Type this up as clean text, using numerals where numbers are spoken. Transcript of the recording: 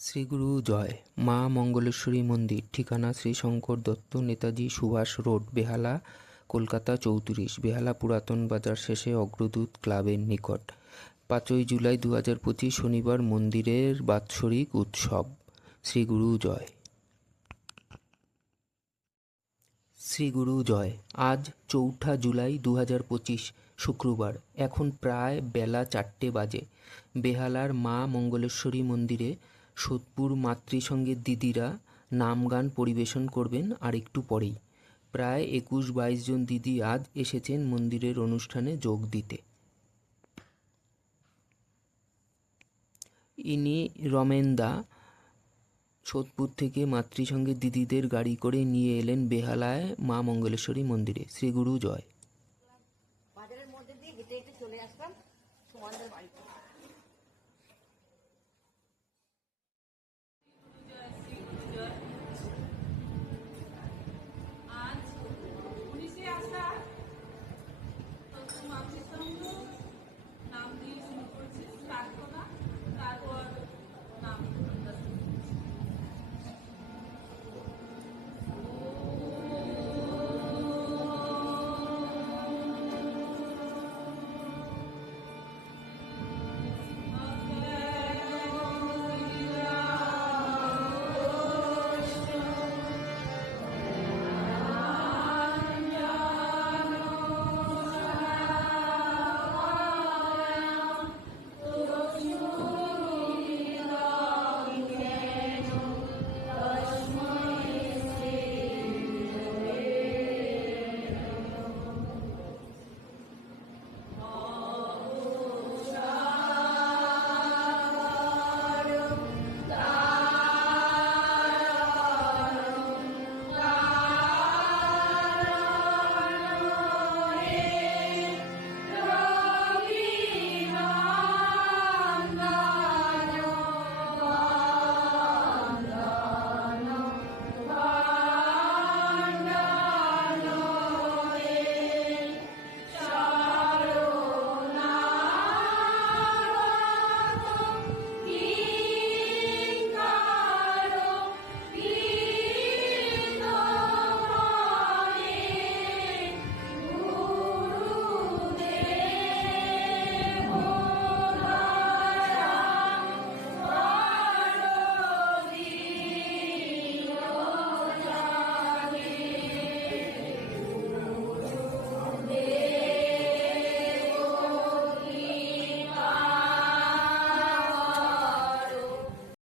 শ্রীগুরু জয়। মা মঙ্গলেশ্বরী মন্দির, ঠিকানা শ্রী শঙ্কর দত্ত, নেতাজি সুভাষ রোড, বেহালা, কলকাতা 34। বেহালা পুরাতন বাজার শেষে অগ্রদূত ক্লাবের নিকট। 5ই জুলাই 2025 শনিবার মন্দিরের বাৎসরিক উৎসব। শ্রীগুরু জয়। শ্রীগুরু জয়। আজ 4 জুলাই 2025 শুক্রবার। এখন প্রায় বেলা 4টে বাজে। বেহালার মা মঙ্গলেশ্বরী মন্দিরে সোদপুর মাতৃসঙ্গীত দিদিরা নাম গান পরিবেশন করবেন আর একটু পরেই। প্রায় 21-22 জন দিদি আজ এসেছেন মন্দিরের অনুষ্ঠানে যোগ দিতে। ইনি রমেন দা সোদপুর থেকে মাতৃসঙ্গীত দিদিদের গাড়ি করে নিয়ে এলেন বেহালায় মা মঙ্গলেশ্বরী মন্দিরে। শ্রীগুরু জয়।